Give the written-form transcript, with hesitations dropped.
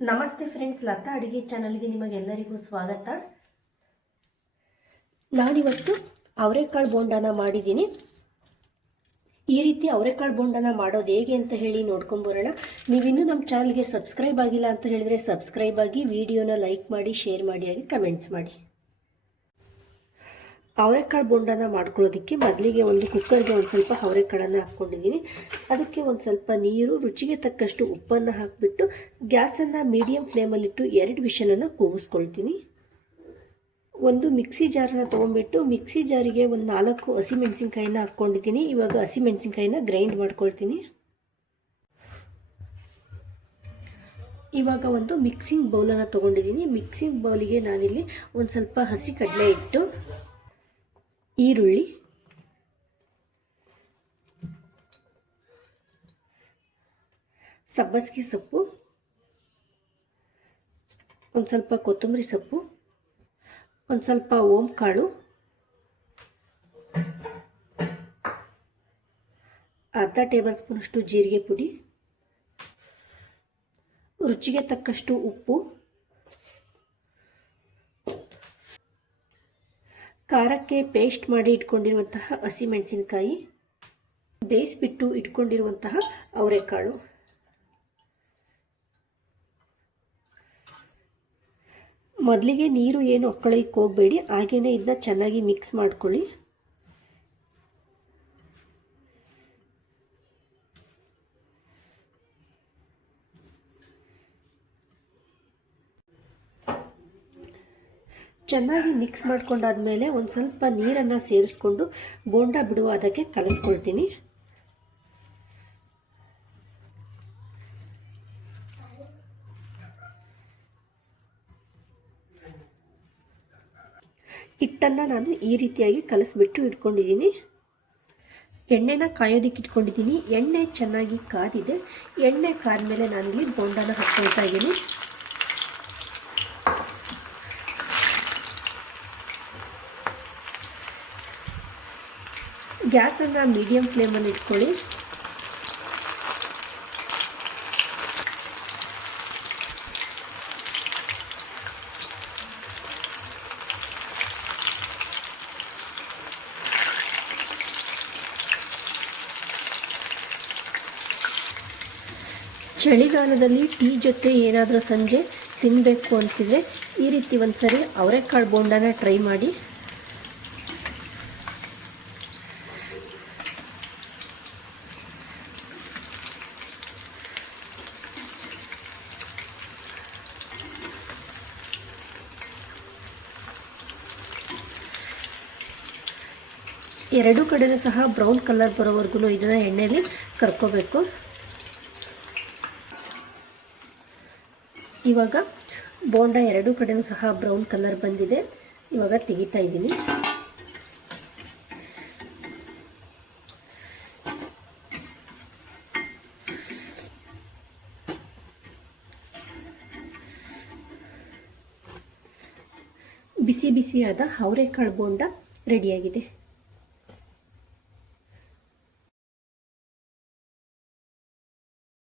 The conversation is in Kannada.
ನಮಸ್ತೆ ಫ್ರೆಂಡ್ಸ್, ಲತಾ ಅಡುಗೆ ಚಾನಲ್ಗೆ ನಿಮಗೆಲ್ಲರಿಗೂ ಸ್ವಾಗತ. ನಾನಿವತ್ತು ಅವರೆಕಾಳು ಬೋಂಡನ ಮಾಡಿದ್ದೀನಿ. ಈ ರೀತಿ ಅವರೆಕಾಳು ಬೋಂಡನ ಮಾಡೋದು ಹೇಗೆ ಅಂತ ಹೇಳಿ ನೋಡ್ಕೊಂಬರೋಣ. ನೀವಿನ್ನೂ ನಮ್ಮ ಚಾನಲ್ಗೆ ಸಬ್ಸ್ಕ್ರೈಬ್ ಆಗಿಲ್ಲ ಅಂತ ಹೇಳಿದರೆ ಸಬ್ಸ್ಕ್ರೈಬ್ ಆಗಿ, ವಿಡಿಯೋನ ಲೈಕ್ ಮಾಡಿ, ಶೇರ್ ಮಾಡಿ, ಹಾಗೆ ಕಮೆಂಟ್ಸ್ ಮಾಡಿ. ಅವರೆಕಾಳು ಬೋಂಡನ ಮಾಡ್ಕೊಳ್ಳೋದಕ್ಕೆ ಮೊದಲಿಗೆ ಒಂದು ಕುಕ್ಕರ್ಗೆ ಒಂದು ಸ್ವಲ್ಪ ಅವರೆಕಾಳನ್ನು ಹಾಕ್ಕೊಂಡಿದ್ದೀನಿ. ಅದಕ್ಕೆ ಒಂದು ಸ್ವಲ್ಪ ನೀರು, ರುಚಿಗೆ ತಕ್ಕಷ್ಟು ಉಪ್ಪನ್ನು ಹಾಕಿಬಿಟ್ಟು ಗ್ಯಾಸನ್ನು ಮೀಡಿಯಮ್ ಫ್ಲೇಮಲ್ಲಿಟ್ಟು 2 ವಿಷಲನ್ನು ಕೂಗಿಸ್ಕೊಳ್ತೀನಿ. ಒಂದು ಮಿಕ್ಸಿ ಜಾರನ್ನ ತೊಗೊಂಡ್ಬಿಟ್ಟು ಮಿಕ್ಸಿ ಜಾರಿಗೆ ಒಂದು 4 ಹಸಿಮೆಣಸಿನ್ಕಾಯಿನ ಹಾಕ್ಕೊಂಡಿದ್ದೀನಿ. ಇವಾಗ ಹಸಿಮೆಣಸಿನ್ಕಾಯಿನ ಗ್ರೈಂಡ್ ಮಾಡ್ಕೊಳ್ತೀನಿ. ಇವಾಗ ಒಂದು ಮಿಕ್ಸಿಂಗ್ ಬೌಲನ್ನು ತೊಗೊಂಡಿದ್ದೀನಿ. ಮಿಕ್ಸಿಂಗ್ ಬೌಲಿಗೆ ನಾನಿಲ್ಲಿ ಒಂದು ಸ್ವಲ್ಪ ಹಸಿ ಕಡಲೆ ಹಿಟ್ಟು, ಈರುಳ್ಳಿ, ಸಬ್ಬಸಿಗೆ ಸೊಪ್ಪು, ಒಂದು ಸ್ವಲ್ಪ ಕೊತ್ತಂಬರಿ ಸೊಪ್ಪು, ಒಂದು ಸ್ವಲ್ಪ ಓಂಕಾಳು, ಅರ್ಧ ಟೇಬಲ್ ಸ್ಪೂನಷ್ಟು ಜೀರಿಗೆ ಪುಡಿ, ರುಚಿಗೆ ತಕ್ಕಷ್ಟು ಉಪ್ಪು, ಖಾರಕ್ಕೆ ಪೇಸ್ಟ್ ಮಾಡಿ ಇಟ್ಕೊಂಡಿರುವಂತಹ ಹಸಿಮೆಣಸಿನಕಾಯಿ, ಬೇಯಿಸಿಬಿಟ್ಟು ಇಟ್ಕೊಂಡಿರುವಂತಹ ಅವರೆಕಾಳು. ಮೊದಲಿಗೆ ನೀರು ಏನು ಹಾಕೊಳ್ಳೋಕೆ ಹೋಗಬೇಡಿ, ಹಾಗೇನೆ ಇದನ್ನ ಚೆನ್ನಾಗಿ ಮಿಕ್ಸ್ ಮಾಡ್ಕೊಳ್ಳಿ. ಚೆನ್ನಾಗಿ ಮಿಕ್ಸ್ ಮಾಡ್ಕೊಂಡಾದ್ಮೇಲೆ ಒಂದು ಸ್ವಲ್ಪ ನೀರನ್ನು ಸೇರಿಸ್ಕೊಂಡು ಬೋಂಡ ಬಿಡುವ ಅದಕ್ಕೆ ಕಲಿಸ್ಕೊಳ್ತೀನಿ. ಹಿಟ್ಟನ್ನು ನಾನು ಈ ರೀತಿಯಾಗಿ ಕಲಿಸ್ಬಿಟ್ಟು ಇಟ್ಕೊಂಡಿದ್ದೀನಿ. ಎಣ್ಣೆನ ಕಾಯೋದಕ್ಕೆ ಇಟ್ಕೊಂಡಿದ್ದೀನಿ. ಎಣ್ಣೆ ಚೆನ್ನಾಗಿ ಕಾದಿದೆ. ಎಣ್ಣೆ ಕಾದ್ಮೇಲೆ ನಾನಿಲ್ಲಿ ಬೋಂಡನ ಹಾಕ್ಕೊಳ್ತಾ ಇದ್ದೀನಿ. ಗ್ಯಾಸನ್ನು ಮೀಡಿಯಮ್ ಫ್ಲೇಮಲ್ಲಿ ಇಟ್ಕೊಳ್ಳಿ. ಚಳಿಗಾಲದಲ್ಲಿ ಟೀ ಜೊತೆ ಏನಾದರೂ ಸಂಜೆ ತಿನ್ನಬೇಕು ಅನಿಸಿದರೆ ಈ ರೀತಿ ಒಂದ್ಸರಿ ಅವರೆಕಾಳು ಬೋಂಡನ ಟ್ರೈ ಮಾಡಿ. ಎರಡೂ ಕಡೆಯೂ ಸಹ ಬ್ರೌನ್ ಕಲರ್ ಬರೋವರೆಗೂ ಇದನ್ನು ಎಣ್ಣೆಯಲ್ಲಿ ಕರ್ಕೋಬೇಕು. ಇವಾಗ ಬೋಂಡ ಎರಡೂ ಕಡೆಯೂ ಸಹ ಬ್ರೌನ್ ಕಲರ್ ಬಂದಿದೆ. ಇವಾಗ ತೆಗಿತಾ ಇದ್ದೀನಿ. ಬಿಸಿ ಬಿಸಿಯಾದ ಅವರೆಕಾಳು ಬೋಂಡ ರೆಡಿಯಾಗಿದೆ.